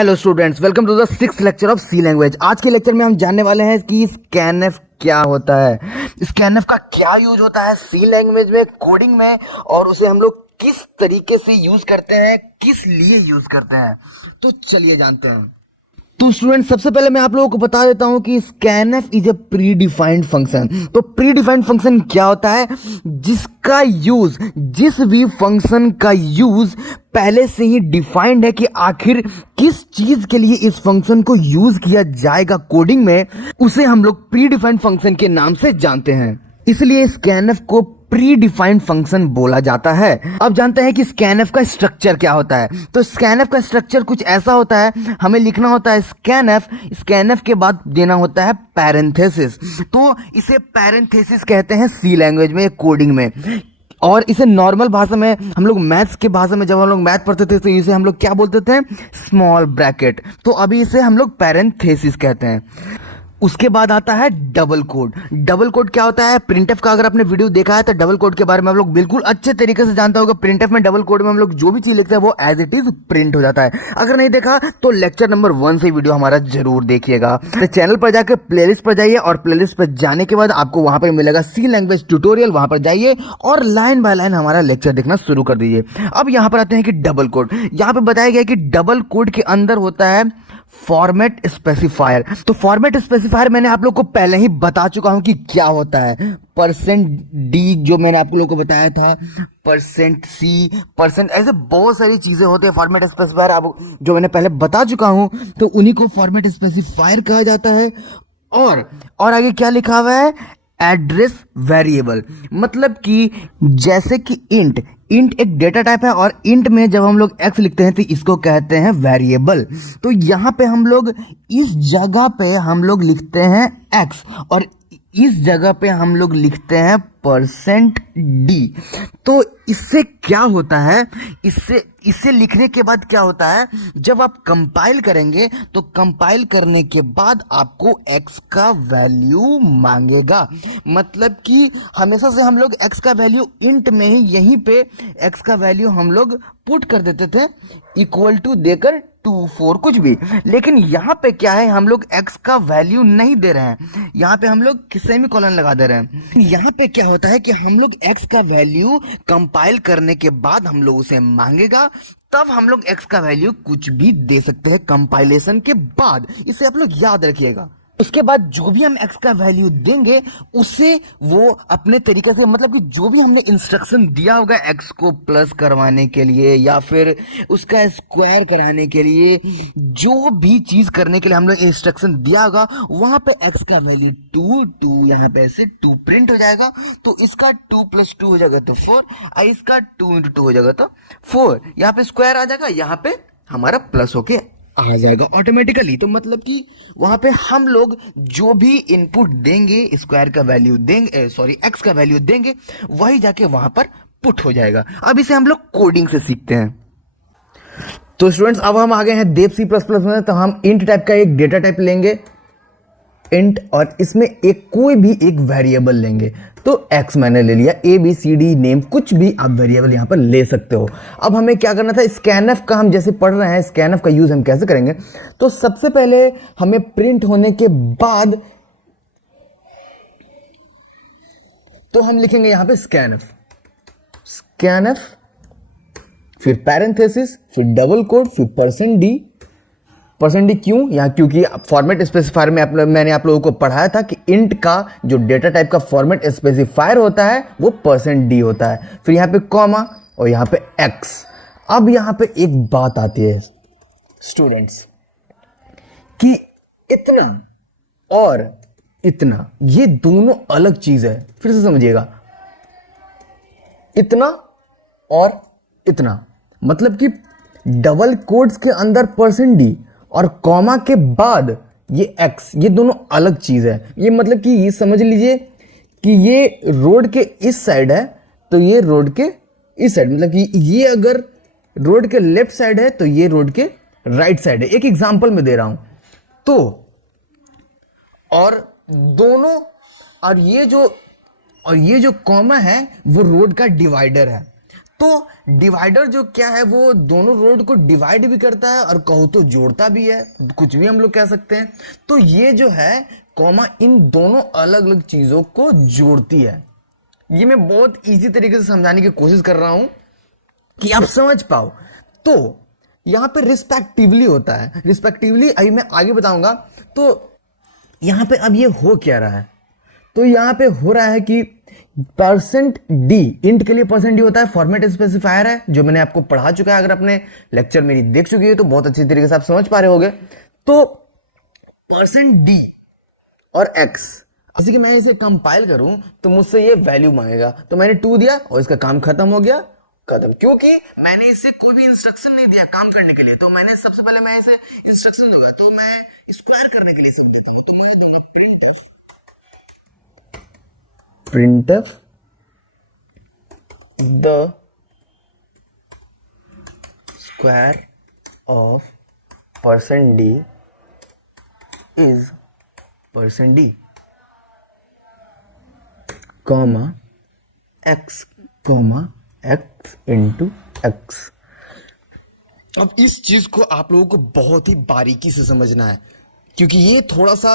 Hello students, welcome to the 6th lecture of C language. आज के lecture में हम जानने वाले हैं कि स्कैनएफ क्या होता है, स्कैनएफ का क्या यूज होता है सी लैंग्वेज में, कोडिंग में, और उसे हम लोग किस तरीके से यूज करते हैं, किस लिए यूज करते हैं। तो चलिए जानते हैं। तो स्टूडेंट, सबसे पहले मैं आप लोगों को बता देता हूं कि scanf is a pre defined function. तो प्री डिफाइंड फंक्शन क्या होता है? जिसका यूज, जिस भी फंक्शन का यूज पहले से ही डिफाइंड है कि आखिर किस चीज के लिए इस फंक्शन को यूज किया जाएगा कोडिंग में, उसे हम लोग प्री डिफाइंड फंक्शन के नाम से जानते हैं। इसलिए स्कैनएफ को प्री डिफाइंड फंक्शन बोला जाता है। अब जानते हैं कि स्कैनएफ का स्ट्रक्चर क्या होता है। तो स्कैनएफ का स्ट्रक्चर कुछ ऐसा होता है, हमें लिखना होता है स्कैनएफ के बाद देना होता है पैरेंथेसिस। तो इसे पैरेंथेसिस कहते हैं सी लैंग्वेज में, कोडिंग में। और इसे नॉर्मल भाषा में, हम लोग मैथ्स की भाषा में जब हम लोग मैथ पढ़ते थे तो इसे हम लोग क्या बोलते थे? Small bracket. तो अभी इसे हम लोग पैरेंथेसिस कहते हैं। उसके बाद आता है डबल कोड। डबल कोड क्या होता है? प्रिंटएफ का अगर आपने वीडियो देखा है तो डबल कोड के बारे में हम लोग बिल्कुल अच्छे तरीके से जानता होगा। प्रिंटएफ में डबल कोड में हम लोग जो भी चीज लिखते हैं वो एज इट इज प्रिंट हो जाता है। अगर नहीं देखा तो लेक्चर नंबर 1 से वीडियो हमारा जरूर देखिएगा। तो चैनल पर जाकर प्लेलिस्ट पर जाइए और प्लेलिस्ट पर जाने के बाद आपको वहां पर मिलेगा सी लैंग्वेज ट्यूटोरियल। वहां पर जाइए और लाइन बाय लाइन हमारा लेक्चर देखना शुरू कर दीजिए। अब यहां पर आते हैं कि डबल कोड। यहां पर बताया गया कि डबल कोड के अंदर होता है फॉर्मेट स्पेसिफायर। तो फॉर्मेट स्पेसिफायर मैंने आप लोग को पहले ही बता चुका हूं कि क्या होता है। %d जो मैंने आप लोगों को बताया था, %c, ऐसे बहुत सारी चीजें होते हैं फॉर्मेट स्पेसिफायर, आप जो मैंने पहले बता चुका हूं। तो उन्हीं को फॉर्मेट स्पेसिफायर कहा जाता है। और आगे क्या लिखा हुआ है? Address variable. मतलब कि जैसे कि इंट एक डेटा टाइप है और इंट में जब हम लोग x लिखते हैं तो इसको कहते हैं वेरिएबल। तो यहां पे हम लोग इस जगह पे हम लोग लिखते हैं x और इस जगह पे हम लोग लिखते हैं %d। तो इससे क्या होता है? इससे लिखने के बाद क्या होता है? जब आप कंपाइल करेंगे तो कंपाइल करने के बाद आपको x का वैल्यू मांगेगा। मतलब कि हमेशा से हम लोग x का वैल्यू इंट में ही, यहीं पे x का वैल्यू हम लोग पुट कर देते थे इक्वल टू देकर 2 4 कुछ भी। लेकिन यहां पे क्या है? हम लोग x का वैल्यू नहीं दे रहे हैं, यहां पे हम लोग सेमीकोलन लगा दे रहे हैं। यहां पे क्या होता है कि हम लोग x का वैल्यू कंपाइल करने के बाद हम लोग उसे मांगेगा, तब हम लोग x का वैल्यू कुछ भी दे सकते हैं कंपाइलेशन के बाद। इसे आप लोग याद रखिएगा। उसके बाद जो भी हम x का वैल्यू देंगे उसे वो अपने तरीके से, मतलब कि जो भी हमने इंस्ट्रक्शन दिया होगा x को प्लस करवाने के लिए या फिर उसका स्क्वायर कराने के लिए, जो भी चीज करने के लिए हम लोग इंस्ट्रक्शन दिया होगा, वहां पे x का वैल्यू 2 यहाँ पे ऐसे 2 प्रिंट हो जाएगा। तो इसका 2 + 2 हो जाएगा तो 4, और इसका 2 × 2 हो जाएगा तो 4। यहाँ पे स्क्वायर आ जाएगा, यहाँ पे हमारा प्लस होके आ जाएगा ऑटोमेटिकली। तो मतलब कि वहां पे हम लोग जो भी इनपुट देंगे, स्क्वायर का वैल्यू देंगे, x का वैल्यू देंगे, वही जाके वहां पर पुट हो जाएगा। अब इसे हम लोग कोडिंग से सीखते हैं। तो स्टूडेंट्स, अब हम आ गए हैं देव C++ में। तो हम इंट टाइप का एक डेटा टाइप लेंगे, इंट, और इसमें कोई भी एक वेरिएबल लेंगे। तो x मैंने ले लिया, ABCD नेम, कुछ भी आप वेरिएबल यहां पर ले सकते हो। अब हमें क्या करना था? स्कैनएफ का हम जैसे पढ़ रहे हैं, स्कैनएफ का यूज हम कैसे करेंगे? तो सबसे पहले हमें प्रिंट होने के बाद तो हम लिखेंगे यहां पे स्कैनएफ, फिर पैरेंथेसिस, फिर डबल कोड, फिर %d। क्यों? यहाँ क्योंकि फॉर्मेट स्पेसिफायर में मैंने आप लोगों को पढ़ाया था कि इंट का जो डेटा टाइप का फॉर्मेट स्पेसिफायर होता है वो %d होता है। फिर यहाँ पे कॉमा और यहाँ पे x। अब यहाँ पे एक बात आती है स्टूडेंट्स कि इतना और इतना, ये दोनों अलग चीज है। फिर से समझिएगा, इतना और इतना, मतलब कि डबल कोड्स के अंदर %d और कॉमा के बाद ये x, ये दोनों अलग चीज है। ये मतलब कि ये समझ लीजिए कि ये रोड के इस साइड है तो ये रोड के इस साइड, मतलब कि ये अगर रोड के लेफ्ट साइड है तो ये रोड के राइट साइड है। एक एग्जांपल में दे रहा हूं। तो और दोनों, और ये जो कॉमा है वो रोड का डिवाइडर है। तो डिवाइडर जो क्या है वो दोनों रोड को डिवाइड भी करता है और कहो तो जोड़ता भी है, कुछ भी हम लोग कह सकते हैं। तो ये जो है कॉमा इन दोनों अलग अलग चीजों को जोड़ती है। ये मैं बहुत इजी तरीके से समझाने की कोशिश कर रहा हूं कि आप समझ पाओ। तो यहां पे रिस्पेक्टिवली होता है, रिस्पेक्टिवली अभी मैं आगे बताऊंगा। तो यहां पे अब ये हो क्या रहा है, तो यहां पे हो रहा है कि परसेंट डी, इंट के लिए परसेंट डी होता है, फॉर्मेट स्पेसिफायर है जो मैंने आपको पढ़ा चुका है। अगर आपने लेक्चर मेरी देख चुकी है तो बहुत अच्छी तरीके से आप समझ पा रहे होगे। तो परसेंट डी और एक्स, जैसे कि मैं इसे कंपाइल करूं तो मुझसे ये वैल्यू मांगेगा, तो मैंने 2 दिया और इसका काम खत्म हो गया, खत्म। क्योंकि मैंने इसे कोई भी इंस्ट्रक्शन नहीं दिया काम करने के लिए। तो मैंने सबसे पहले मैं इसे इंस्ट्रक्शन दूंगा, तो मैं स्क्वायर करने के लिए सब देता हूं, तो मैं दूंगा printf the square of %d is %d, comma x into x। अब इस चीज को आप लोगों को बहुत ही बारीकी से समझना है, क्योंकि ये थोड़ा सा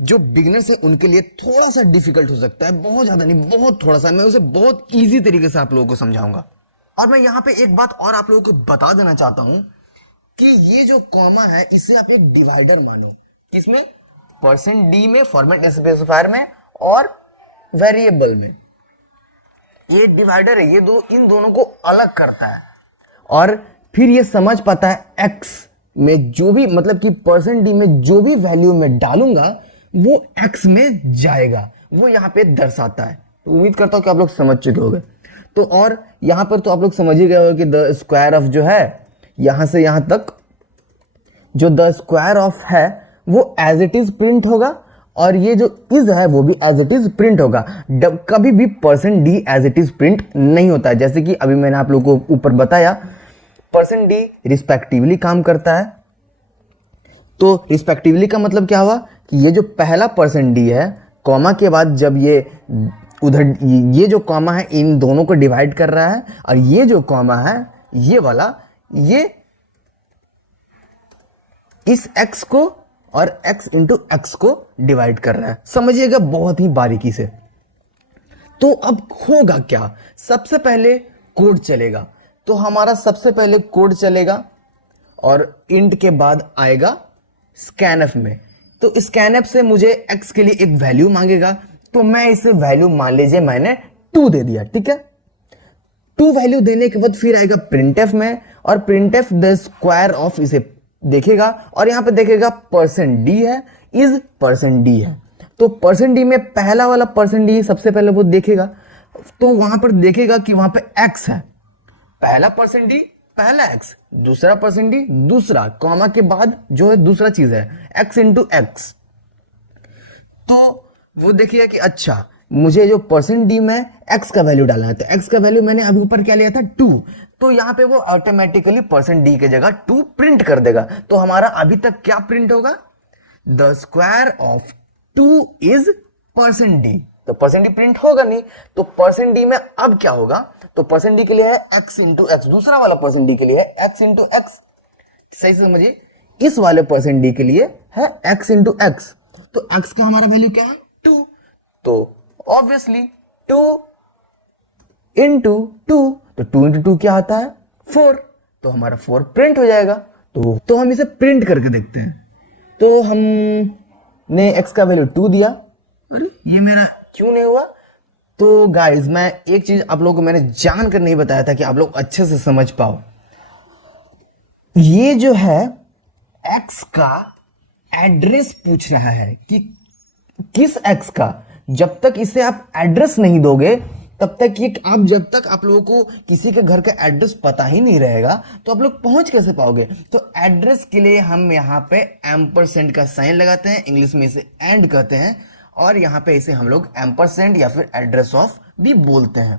जो बिगिनर्स है उनके लिए थोड़ा सा डिफिकल्ट हो सकता है, बहुत ज्यादा नहीं, बहुत थोड़ा सा। मैं उसे बहुत इजी तरीके से आप लोगों को समझाऊंगा। और मैं यहां पे एक बात और आप लोगों को बता देना चाहता हूं कि ये जो कॉमा है इसे आप एक डिवाइडर मानो। किसमें? %d में, फॉर्मेट स्पेसिफायर में और वेरिएबल में। ये डिवाइडर है, ये इन दोनों को अलग करता है और फिर ये समझ पाता है x में जो भी, मतलब कि %d में जो भी वैल्यू में डालूंगा वो x में जाएगा, वो यहां पे दर्शाता है। तो उम्मीद करता हूं कि आप लोग समझ चुके होंगे। तो और यहां पर तो आप लोग समझ ही गए हो कि द स्क्वायर ऑफ जो है यहां से यहां तक जो द स्क्वायर ऑफ है वो एज इट इज प्रिंट होगा और ये जो इज है वो भी एज इट इज प्रिंट होगा। कभी भी %d as it is print नहीं होता है। जैसे कि अभी मैंने आप लोगों को ऊपर बताया, %d रिस्पेक्टिवली काम करता है। तो रिस्पेक्टिवली का मतलब क्या हुआ कि ये जो पहला %d है, कॉमा के बाद जब ये उधर ये जो कॉमा है इन दोनों को डिवाइड कर रहा है, और ये जो कॉमा है ये वाला, ये इस x को और x इंटू x को डिवाइड कर रहा है। समझिएगा बहुत ही बारीकी से। तो अब होगा क्या, सबसे पहले कोड चलेगा। तो हमारा सबसे पहले कोड चलेगा और इंट के बाद आएगा स्कैनफ में। तो स्कैनफ से मुझे x के लिए एक वैल्यू मांगेगा, तो मैं इसे वैल्यू मान लीजिए मैंने 2 दे दिया, ठीक है। 2 वैल्यू देने के बाद फिर आएगा प्रिंटफ में, और प्रिंटफ द स्क्वायर ऑफ इसे देखेगा और यहां पे देखेगा %d है, इज %d है। तो %d में पहला वाला %d सबसे पहले वो देखेगा, तो वहां पर देखेगा कि वहां पे x है। पहला %d, पहला x, दूसरा %d, दूसरा, कॉमा के बाद जो है दूसरा चीज है x इंटू x। तो वो देखिएगा कि अच्छा मुझे जो %d में x का वैल्यू डालना है, तो x का वैल्यू मैंने अभी ऊपर क्या लिया था 2, तो यहां पे वो ऑटोमेटिकली %d की जगह 2 प्रिंट कर देगा। तो हमारा अभी तक क्या प्रिंट होगा, the square of 2 is %d। तो %d प्रिंट होगा नहीं, तो %d में अब क्या होगा, तो %d के लिए है x इंटू एक्स, दूसरा वाला %d के लिए है x इंटू एक्स। सही से समझिए, इस वाले %d के लिए है x इंटू एक्स। तो x का हमारा वैल्यू क्या है 2, तो ऑब्वियसली 2 इंटू 2, तो 2 इंटू 2 क्या आता है 4, तो हमारा 4 प्रिंट हो जाएगा। तो हम इसे प्रिंट करके देखते हैं। तो हमने x का वैल्यू 2 दिया, अरे ये मेरा क्यों नहीं हुआ। तो गाइस मैं एक चीज आप लोगों को मैंने जान कर नहीं बताया था कि आप लोग अच्छे से समझ पाओ। ये जो है x का एड्रेस पूछ रहा है कि किस x का। जब तक इसे आप एड्रेस नहीं दोगे तब तक ये जब तक आप लोगों को किसी के घर का एड्रेस पता ही नहीं रहेगा तो आप लोग पहुंच कैसे पाओगे। तो एड्रेस के लिए हम यहाँ पे एम्परसेंड का साइन लगाते हैं, इंग्लिश में इसे एंड कहते हैं, और यहाँ पे इसे हम लोग एम्परसेंड या फिर एड्रेस ऑफ भी बोलते हैं।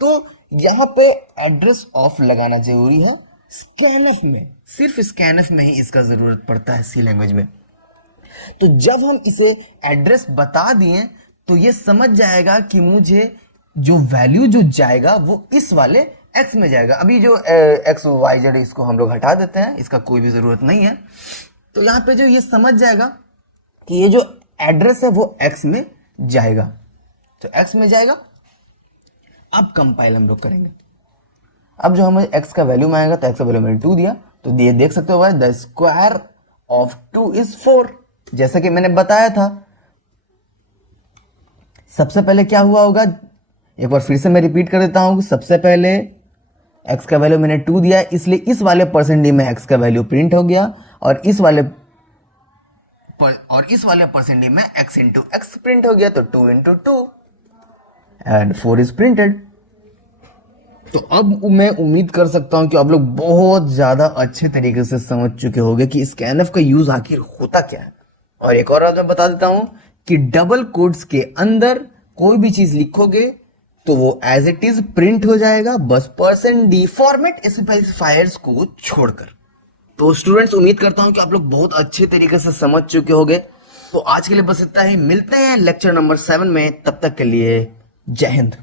तो यहाँ पे एड्रेस ऑफ लगाना जरूरी है स्कैनफ में, सिर्फ स्कैनफ में ही इसका जरूरत पड़ता है सी लैंग्वेज में। तो जब हम इसे एड्रेस बता दिए तो ये समझ जाएगा कि मुझे जो वैल्यू जो जाएगा वो इस वाले एक्स में जाएगा। अभी जो एक्स वाई जेड इसको हम लोग हटा देते हैं, इसका कोई भी जरूरत नहीं है। तो यहाँ पे जो ये समझ जाएगा कि ये जो एड्रेस है वो एक्स में जाएगा, तो एक्स में जाएगा। अब कंपाइल हम लोग करेंगे। अब जो हमें एक्स का वैल्यू में आएगा, तो एक्स का वैल्यू मैंने 2 दिया, तो ये देख सकते हो भाई द स्क्वायर ऑफ 2 इज 4, जैसा कि मैंने बताया था। सबसे पहले क्या हुआ होगा, एक बार फिर से मैं रिपीट कर देता हूं। सबसे पहले x का वैल्यू मैंने 2 दिया, इसलिए इस वाले परसेंट डी में x का वैल्यू प्रिंट हो गया, और इस वाले परसेंट डी में x इंटू एक्स प्रिंट हो गया, तो 2 इंटू 2 एंड 4 इज प्रिंटेड। तो अब मैं उम्मीद कर सकता हूं कि आप लोग बहुत ज्यादा अच्छे तरीके से समझ चुके होंगे कि स्कैनफ का यूज आखिर होता क्या है। और एक और बात मैं बता देता हूं कि डबल कोट्स के अंदर कोई भी चीज लिखोगे तो वो एज इट इज प्रिंट हो जाएगा, बस %d फॉर्मेट स्पेसिफायर्स को छोड़कर। तो स्टूडेंट्स, उम्मीद करता हूं कि आप लोग बहुत अच्छे तरीके से समझ चुके होंगे। तो आज के लिए बस इतना ही, मिलते हैं लेक्चर नंबर 7 में, तब तक के लिए जय हिंद।